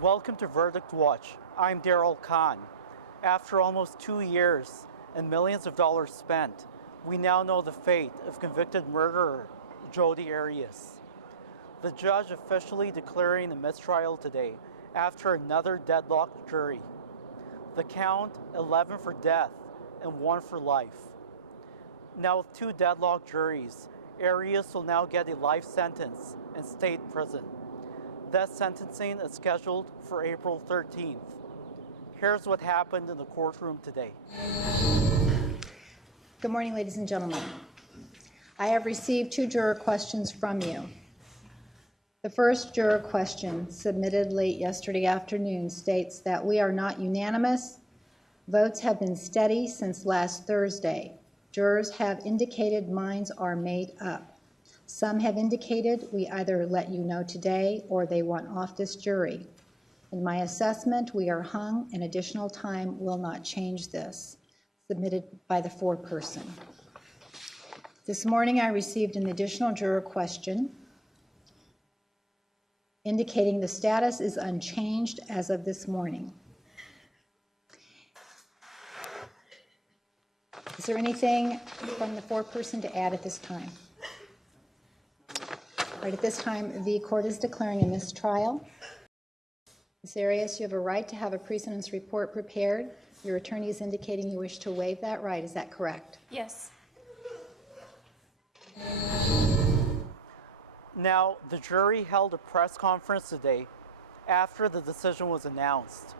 Welcome to Verdict Watch. I'm Daryl Khan. After almost 2 years and millions of dollars spent, we now know the fate of convicted murderer Jodi Arias. The judge officially declaring a mistrial today after another deadlocked jury. The count, 11 for death and 1 for life. Now with 2 deadlocked juries, Arias will now get a life sentence in state prison. That sentencing is scheduled for April 13th. Here's what happened in the courtroom today. Good morning, ladies and gentlemen. I have received 2 juror questions from you. The first juror question, submitted late yesterday afternoon, states that we are not unanimous. Votes have been steady since last Thursday. Jurors have indicated minds are made up. Some have indicated we either let you know today or they want off this jury. In my assessment, we are hung and additional time will not change this. Submitted by the foreperson. This morning I received an additional juror question indicating the status is unchanged as of this morning. Is there anything from the foreperson to add at this time? All right, at this time, the court is declaring a mistrial. Ms. Arias, you have a right to have a pre-sentence report prepared. Your attorney is indicating you wish to waive that right. Is that correct? Yes. Now, the jury held a press conference today after the decision was announced.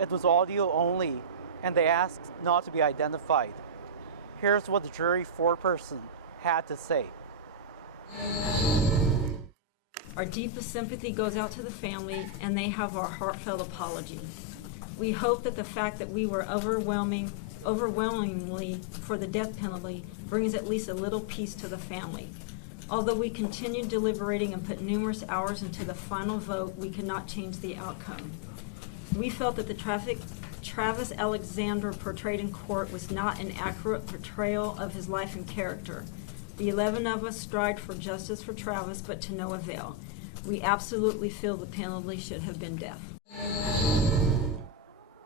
It was audio only, and they asked not to be identified. Here's what the jury foreperson had to say. Our deepest sympathy goes out to the family, and they have our heartfelt apology. We hope that the fact that we were overwhelmingly for the death penalty brings at least a little peace to the family. Although we continued deliberating and put numerous hours into the final vote, we could not change the outcome. We felt that the Travis Alexander portrayed in court was not an accurate portrayal of his life and character. The 11 of us strived for justice for Travis, but to no avail. We absolutely feel the penalty should have been death.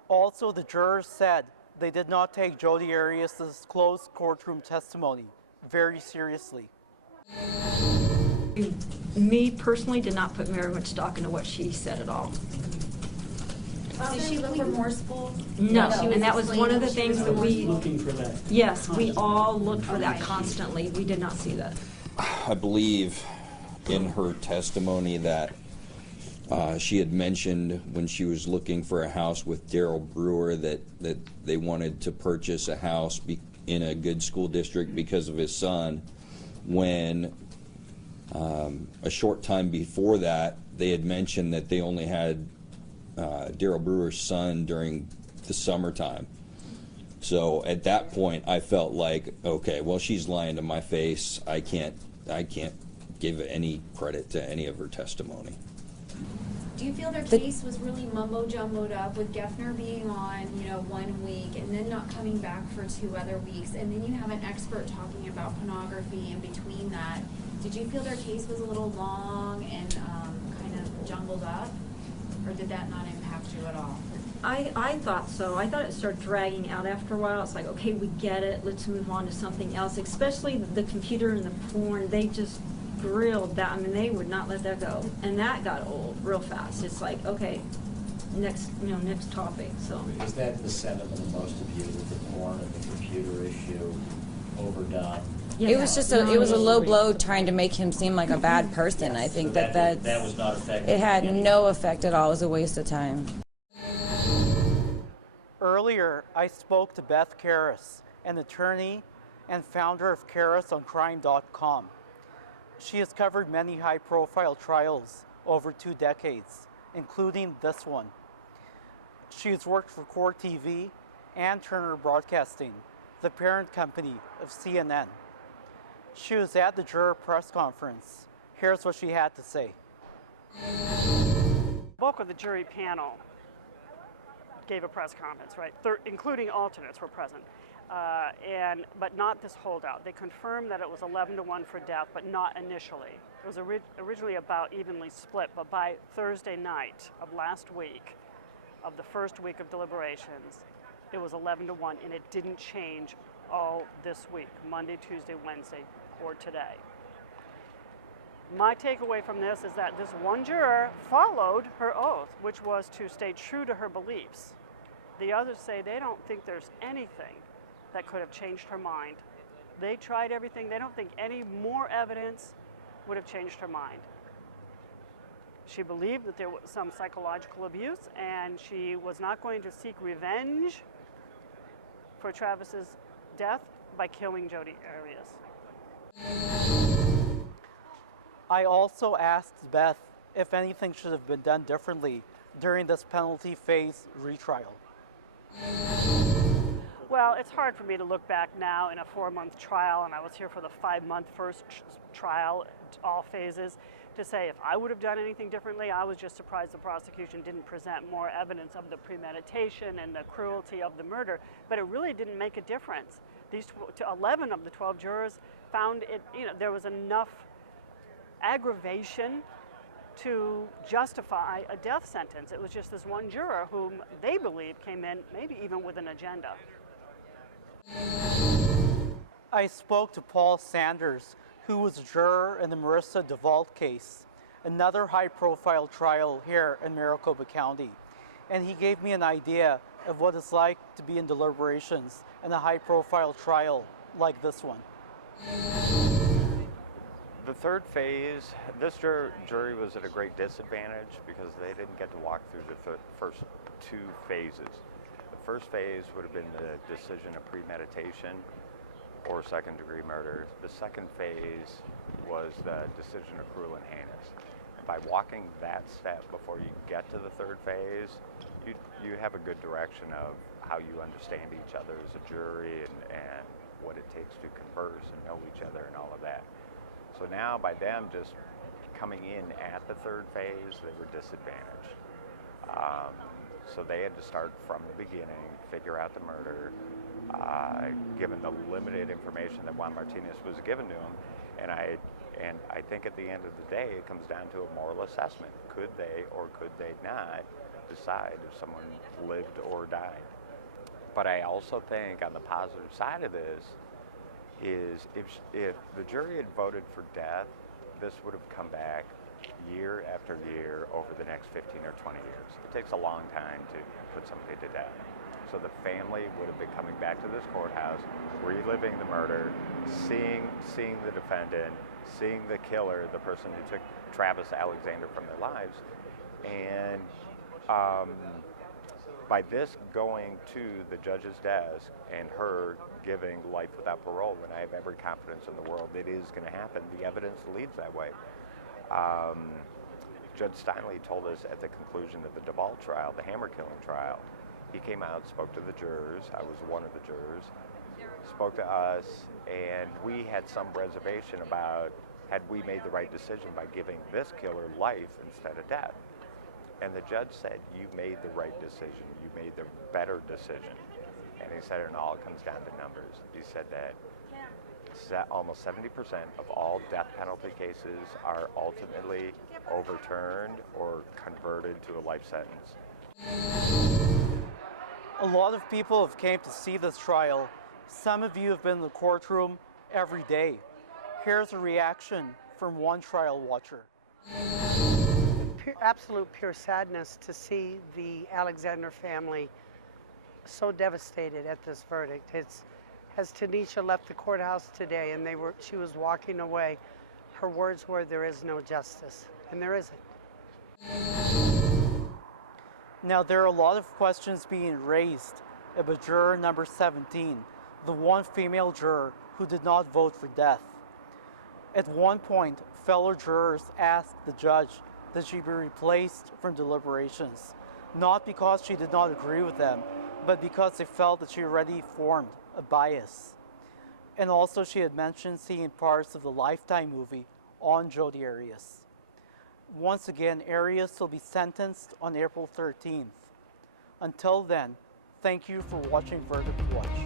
Also, the jurors said they did not take Jodi Arias' closed courtroom testimony very seriously. Me personally did not put very much stock into what she said at all. Did she look remorseful? No, and that was one of the things that we... looking for that. Yes, we all looked for that constantly. We did not see that. I believe in her testimony that she had mentioned when she was looking for a house with Daryl Brewer that they wanted to purchase a house in a good school district because of his son, when a short time before that they had mentioned that they only had Daryl Brewer's son during the summertime. So at that point I felt like, okay, well, she's lying to my face. I can't give any credit to any of her testimony. Do you feel their case was really mumbo-jumboed up with Geffner being on, 1 week and then not coming back for 2 other weeks, and then you have an expert talking about pornography in between that? Did you feel their case was a little long and kind of jumbled up, or did that not impact you at all? I thought so. I thought it started dragging out after a while. It's like, okay, we get it. Let's move on to something else. Especially the computer and the porn. They just grilled that. I mean, they would not let that go. And that got old real fast. It's like, okay, next topic. So Is that the sentiment of most of you, with the porn and the computer issue overdone? yeah, It was just a low blow trying to make him seem like a bad person. I think So that was not effective. it had no effect at all. It was a waste of time. Earlier, I spoke to Beth Karis, an attorney and founder of KarisOnCrime.com. She has covered many high-profile trials over 2 decades, including this one. She has worked for Core TV and Turner Broadcasting, the parent company of CNN. She was at the juror press conference. Here's what she had to say. The bulk of the jury panel gave a press conference, right? Including alternates were present. but not this holdout. They confirmed that it was 11-1 for death, but not initially. It was originally about evenly split, but by Thursday night of last week, of the first week of deliberations, it was 11-1, and it didn't change all this week, Monday, Tuesday, Wednesday, or today. My takeaway from this is that this one juror followed her oath, which was to stay true to her beliefs. The others say they don't think there's anything that could have changed her mind. They tried everything. They don't think any more evidence would have changed her mind. She believed that there was some psychological abuse, and she was not going to seek revenge for Travis's death by killing Jodi Arias. I also asked Beth if anything should have been done differently during this penalty phase retrial. Well, it's hard for me to look back now in a 4-month trial, and I was here for the 5-month first trial, all phases, to say if I would have done anything differently. I was just surprised the prosecution didn't present more evidence of the premeditation and the cruelty of the murder, but it really didn't make a difference. These 11 of the 12 jurors found it, there was enough aggravation to justify a death sentence. It was just this one juror whom they believe came in maybe even with an agenda. I spoke to Paul Sanders, who was a juror in the Marissa Devault case, another high-profile trial here in Maricopa County, and he gave me an idea of what it's like to be in deliberations in a high-profile trial like this one. The third phase, this jury was at a great disadvantage because they didn't get to walk through the first 2 phases. The first phase would have been the decision of premeditation or second-degree murder. The second phase was the decision of cruel and heinous. And by walking that step before you get to the third phase, you have a good direction of how you understand each other as a jury and what it takes to converse and know each other and all of that. So now by them just coming in at the third phase, they were disadvantaged. So they had to start from the beginning, figure out the murder, given the limited information that Juan Martinez was given to him. And I think at the end of the day, it comes down to a moral assessment. Could they or could they not decide if someone lived or died? But I also think on the positive side of this is if the jury had voted for death, this would have come back year after year over the next 15 or 20 years. It takes a long time to put somebody to death. So the family would have been coming back to this courthouse, reliving the murder, seeing the defendant, seeing the killer, the person who took Travis Alexander from their lives. And by this going to the judge's desk and her giving life without parole, when I have every confidence in the world it is going to happen, the evidence leads that way. Judge Steinle told us at the conclusion of the Devault trial, the hammer killing trial, he came out, spoke to the jurors. I was one of the jurors, spoke to us, and we had some reservation about had we made the right decision by giving this killer life instead of death. And the judge said, you made the right decision. You made the better decision. And he said it all comes down to numbers. He said that almost 70% of all death penalty cases are ultimately overturned or converted to a life sentence. A lot of people have came to see this trial. Some of you have been in the courtroom every day. Here's a reaction from one trial watcher. Absolute pure sadness to see the Alexander family so devastated at this verdict. As Tanisha left the courthouse today and she was walking away, her words were, "There is no justice," and there isn't. Now, there are a lot of questions being raised about juror number 17, the one female juror who did not vote for death. At one point, fellow jurors asked the judge that she be replaced from deliberations, not because she did not agree with them, but because they felt that she already formed a bias. And also she had mentioned seeing parts of the Lifetime movie on Jodi Arias. Once again, Arias will be sentenced on April 13th. Until then, thank you for watching Verdict Watch.